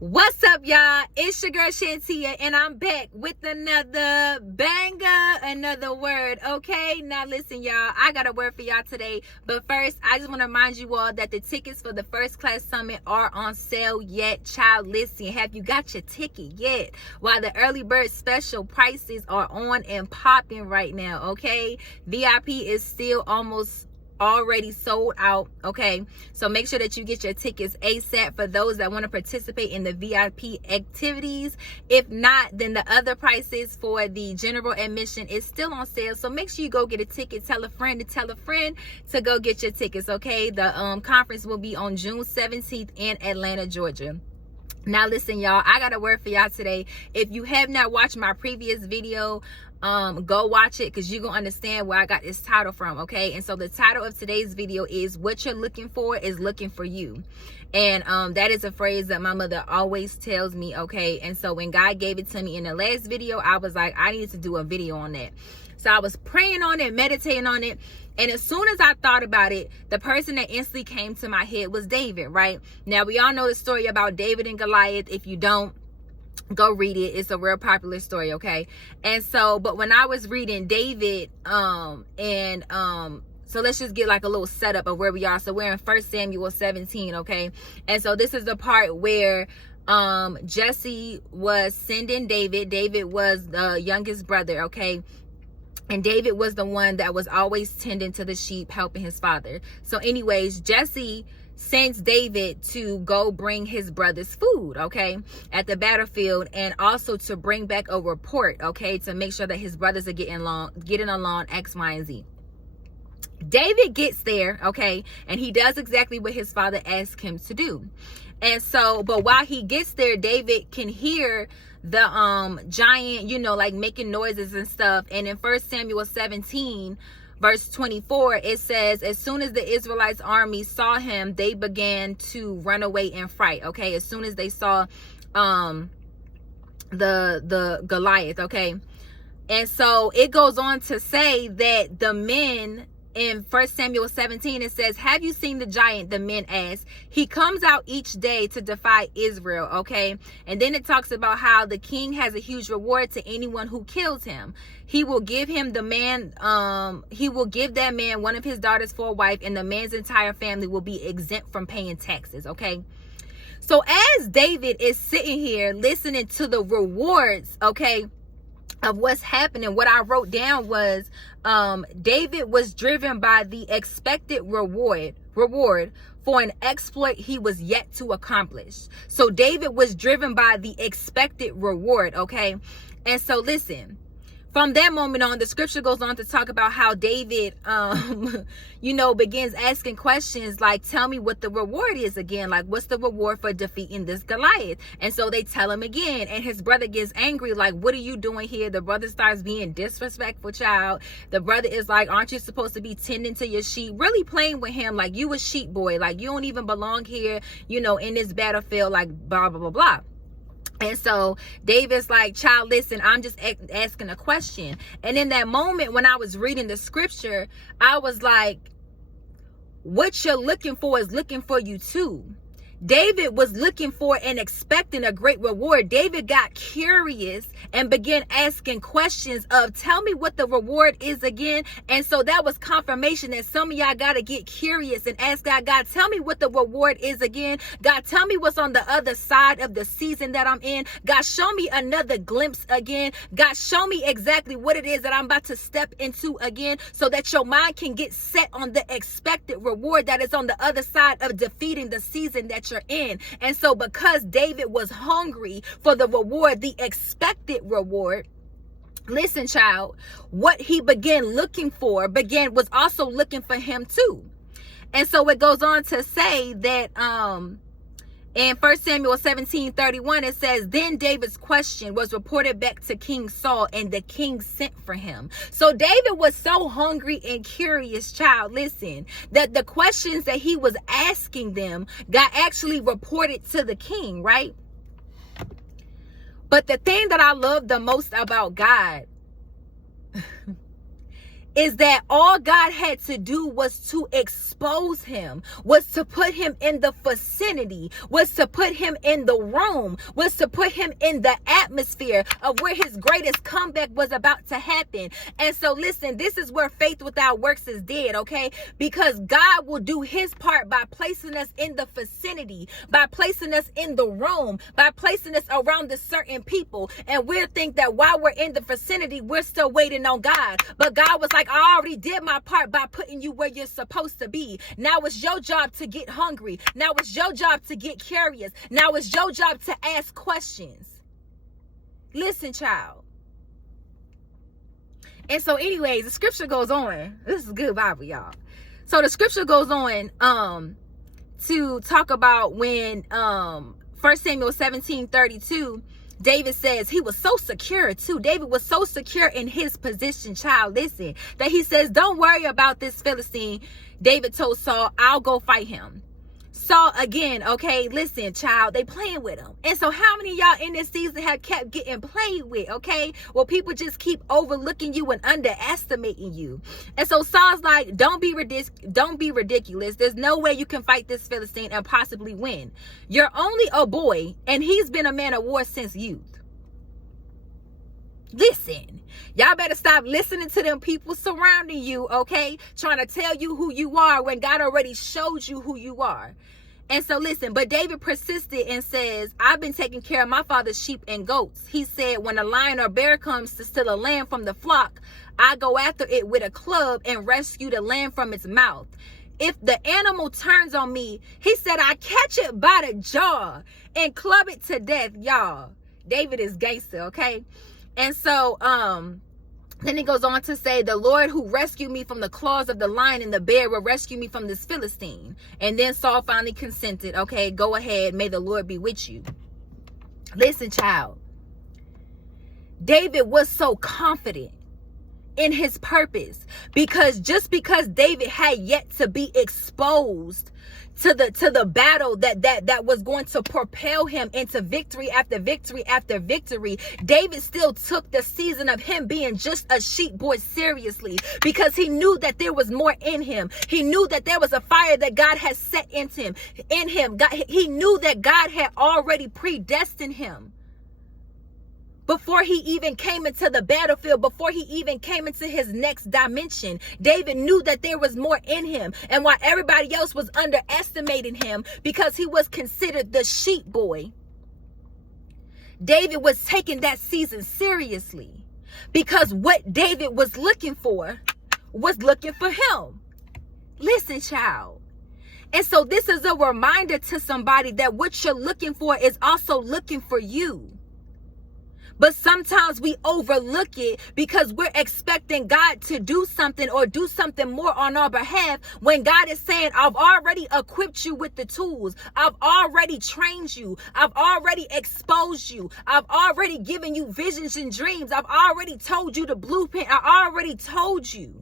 What's up, y'all? It's your girl Shantia, and I'm back with another banger, another word. Okay, now listen, y'all, I got a word for y'all today, but first I just want to remind you all that the tickets for the First Class Summit are on sale yet. Child, listen, have you got your ticket yet? While the early bird special prices are on and popping right now. Okay, VIP is still already sold out. Okay, so make sure that you get your tickets ASAP for those that want to participate in the VIP activities. If not, then the other prices for the general admission is still on sale, so make sure you go get a ticket. Tell a friend to tell a friend to go get your tickets. Okay, the conference will be on June 17th in Atlanta, Georgia. Now listen, y'all, I got a word for y'all today. If you have not watched my previous video, go watch it, because you're gonna understand where I got this title from. Okay, and so the title of today's video is "What You're Looking For Is Looking for You." And that is a phrase that my mother always tells me. Okay, and so when God gave it to me in the last video, I was like, I need to do a video on that. So I was praying on it, meditating on it, and as soon as I thought about it, the person that instantly came to my head was David. Right now, we all know the story about David and Goliath. If you don't, go read it. It's a real popular story. Okay, and so, but when I was reading David, so let's just get like a little setup of where we are. So we're in 1 Samuel 17. Okay, and so this is the part where Jesse was sending David. David was the youngest brother. Okay, and David was the one that was always tending to the sheep, helping his father. So anyways, Jesse sends David to go bring his brother's food, okay, at the battlefield, and also to bring back a report, okay, to make sure that his brothers are getting along X, Y, and Z. David gets there, okay, and he does exactly what his father asked him to do. And so, but while he gets there, David can hear the giant, like making noises and stuff. And in 1 Samuel 17 verse 24, it says, as soon as the Israelites army saw him, they began to run away in fright. Okay, as soon as they saw the Goliath. Okay, and so it goes on to say that the men in 1 Samuel 17, it says, have you seen the giant? The men asked. He comes out each day to defy Israel. Okay, and then it talks about how the king has a huge reward to anyone who kills him. He will give him the man, he will give that man one of his daughters for a wife, and the man's entire family will be exempt from paying taxes. Okay, so as David is sitting here listening to the rewards, okay, of what's happening, what I wrote down was David was driven by the expected reward for an exploit he was yet to accomplish. So David was driven by the expected reward. Okay, and so listen, from that moment on, the scripture goes on to talk about how David, begins asking questions like, tell me what the reward is again. Like, what's the reward for defeating this Goliath? And so they tell him again, and his brother gets angry. Like, what are you doing here? The brother starts being disrespectful, child. The brother is like, aren't you supposed to be tending to your sheep? Really playing with him like you a sheep boy. Like, you don't even belong here, in this battlefield, like blah, blah, blah, blah. And so David's like, child, listen, I'm just asking a question. And in that moment, when I was reading the scripture, I was like, what you're looking for is looking for you too. David was looking for and expecting a great reward. David got curious and began asking questions of, tell me what the reward is again. And so that was confirmation that some of y'all got to get curious and ask God, God, tell me what the reward is again. God, tell me what's on the other side of the season that I'm in. God, show me another glimpse again. God, show me exactly what it is that I'm about to step into again, so that your mind can get set on the expected reward that is on the other side of defeating the season that you're in. And so because David was hungry for the reward, the expected reward, listen, child, what he began looking for was also looking for him too. And so it goes on to say that in 1 Samuel 17:31, it says, then David's question was reported back to King Saul, and the king sent for him. So David was so hungry and curious, child, listen, that the questions that he was asking them got actually reported to the king, right? But the thing that I love the most about God is that all God had to do was to expose him, was to put him in the vicinity, was to put him in the room, was to put him in the atmosphere of where his greatest comeback was about to happen. And so listen, this is where faith without works is dead, okay? Because God will do his part by placing us in the vicinity, by placing us in the room, by placing us around the certain people. And we'll think that while we're in the vicinity, we're still waiting on God. But God was like, I already did my part by putting you where you're supposed to be. Now it's your job to get hungry. Now it's your job to get curious. Now it's your job to ask questions. Listen, child. And so anyways, the scripture goes on. This is good Bible, y'all. So the scripture goes on to talk about when 1 Samuel 17:32, David says he was so secure too. David was so secure in his position, child. Listen, that he says, don't worry about this Philistine. David told Saul, I'll go fight him. Saul again, okay, listen, child, they playing with him. And so how many of y'all in this season have kept getting played with, okay? Well, people just keep overlooking you and underestimating you. And so Saul's like, don't be ridiculous. There's no way you can fight this Philistine and possibly win. You're only a boy, and he's been a man of war since youth. Listen, y'all better stop listening to them people surrounding you, okay? Trying to tell you who you are when God already showed you who you are. And so listen, but David persisted and says, I've been taking care of my father's sheep and goats. He said, when a lion or bear comes to steal a lamb from the flock, I go after it with a club and rescue the lamb from its mouth. If the animal turns on me, he said, I catch it by the jaw and club it to death, y'all. David is gangster, okay? And so, then he goes on to say, the Lord who rescued me from the claws of the lion and the bear will rescue me from this Philistine. And then Saul finally consented. Okay, go ahead. May the Lord be with you. Listen, child. David was so confident in his purpose because David had yet to be exposed to the battle that was going to propel him into victory after victory after victory. David still took the season of him being just a sheep boy seriously because he knew that there was more in him. He knew that there was a fire that God had set in him. He knew that God had already predestined him. Before he even came into the battlefield, before he even came into his next dimension, David knew that there was more in him. And while everybody else was underestimating him because he was considered the sheep boy, David was taking that season seriously because what David was looking for him. Listen, child. And so this is a reminder to somebody that what you're looking for is also looking for you. But sometimes we overlook it because we're expecting God to do something or do something more on our behalf when God is saying, I've already equipped you with the tools. I've already trained you. I've already exposed you. I've already given you visions and dreams. I've already told you the blueprint. I already told you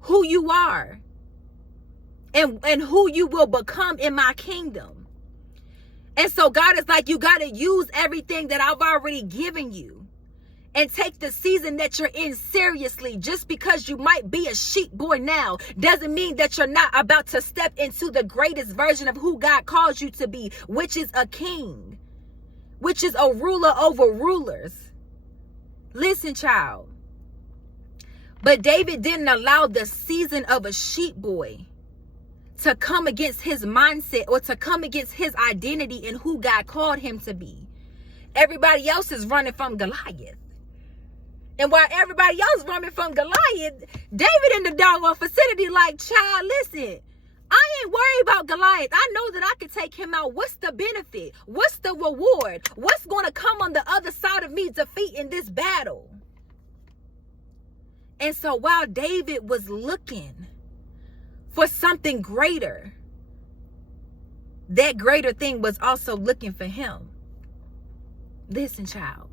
who you are and who you will become in my kingdom. And so God is like, you got to use everything that I've already given you and take the season that you're in seriously. Just because you might be a sheep boy now doesn't mean that you're not about to step into the greatest version of who God calls you to be, which is a king, which is a ruler over rulers. Listen, child. But David didn't allow the season of a sheep boy to come against his mindset or to come against his identity and who God called him to be. Everybody else is running from Goliath. And while everybody else running from Goliath, David in the doggone vicinity like, child, listen, I ain't worried about Goliath. I know that I can take him out. What's the benefit? What's the reward? What's going to come on the other side of me defeating this battle? And so while David was looking for something greater, that greater thing was also looking for him. Listen, child.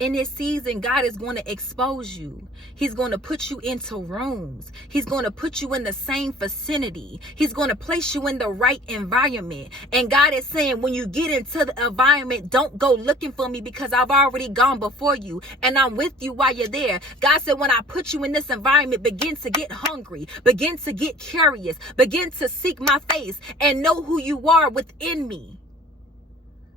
In this season, God is going to expose you. He's going to put you into rooms. He's going to put you in the same vicinity. He's going to place you in the right environment. And God is saying, when you get into the environment, don't go looking for me, because I've already gone before you and I'm with you while you're there. God said, when I put you in this environment, begin to get hungry, begin to get curious, begin to seek my face and know who you are within me.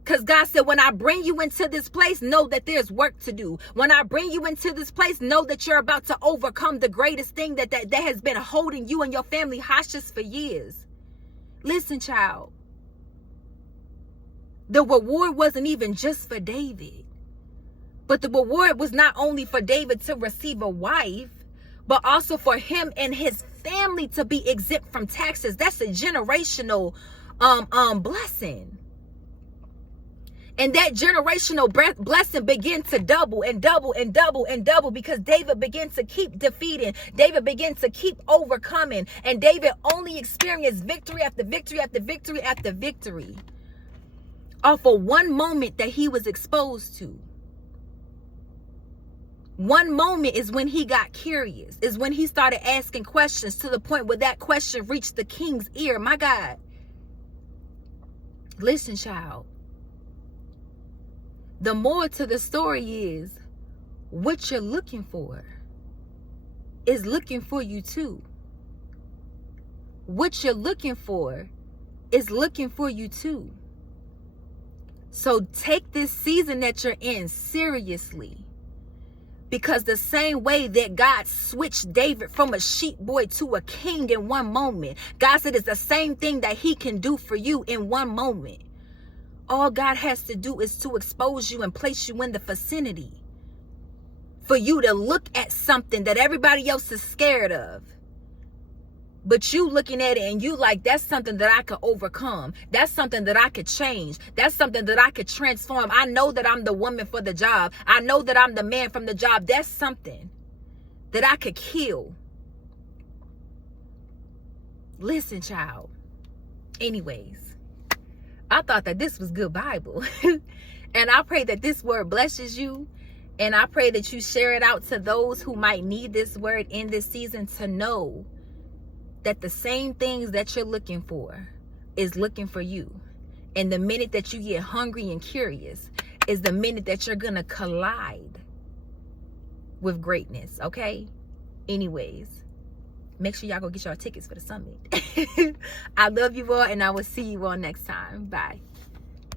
Because God said, when I bring you into this place, know that there's work to do. When I bring you into this place, know that you're about to overcome the greatest thing that has been holding you and your family hostage for years. Listen, child. The reward wasn't even just for David. But the reward was not only for David to receive a wife, but also for him and his family to be exempt from taxes. That's a generational blessing. And that generational blessing began to double and double and double and double, because David began to keep defeating. David began to keep overcoming. And David only experienced victory after victory after victory after victory off of one moment that he was exposed to. One moment is when he got curious, is when he started asking questions, to the point where that question reached the king's ear. My God. Listen, child. The moral to the story is, what you're looking for is looking for you too. What you're looking for is looking for you too. So take this season that you're in seriously. Because the same way that God switched David from a sheep boy to a king in one moment, God said it's the same thing that he can do for you in one moment. All God has to do is to expose you and place you in the vicinity for you to look at something that everybody else is scared of. But you looking at it and you like, that's something that I could overcome. That's something that I could change. That's something that I could transform. I know that I'm the woman for the job. I know that I'm the man from the job. That's something that I could kill. Listen, child. Anyways. I thought that this was good Bible. And I pray that this word blesses you. And I pray that you share it out to those who might need this word in this season, to know that the same things that you're looking for is looking for you. And the minute that you get hungry and curious is the minute that you're going to collide with greatness. Okay? Anyways. Make sure y'all go get y'all tickets for the summit. I love you all, and I will see you all next time. Bye.